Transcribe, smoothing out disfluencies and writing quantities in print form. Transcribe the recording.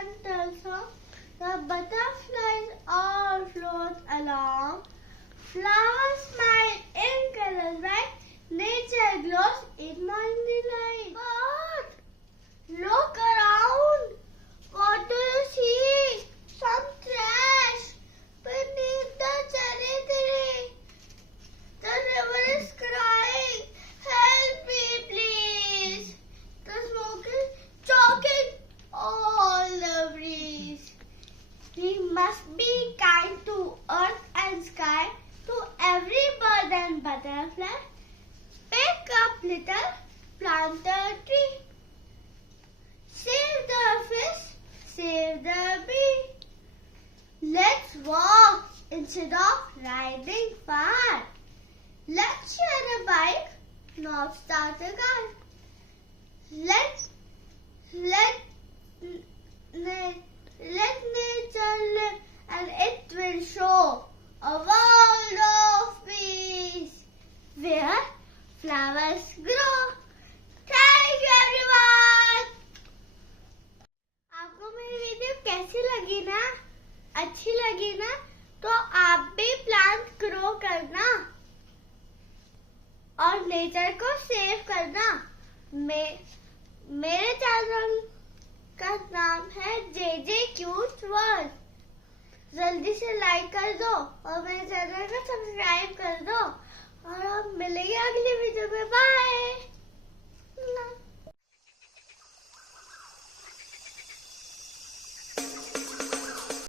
gentle song. The butterflies all float along. Flowers smile in colors bright. Nature glows in morning light. But look around. What do you see? Some trash beneath the cherry tree. The river is crying, help me please. The smoke is choking all the breeze. We must be kind to earth and sky, to every bird and butterfly. Pick up little, plant a tree. Save the fish, save the bee. Let's walk instead of riding far. Let's share a bike, not start a car. Let nature live, and it will show a world of peace where flowers grow. Thank you everyone. आपको मेरी video कैसी लगी ना? अच्छी लगी ना? तो आप भी प्लांट ग्रो करना और नेचर को सेव करना। मेरे चैनल का नाम है जे क्यूट वर्ल्ड। जल्दी से लाइक कर दो और मेरे चैनल को सब्सक्राइब कर दो और हम मिलेंगे अगली वीडियो में। बाय।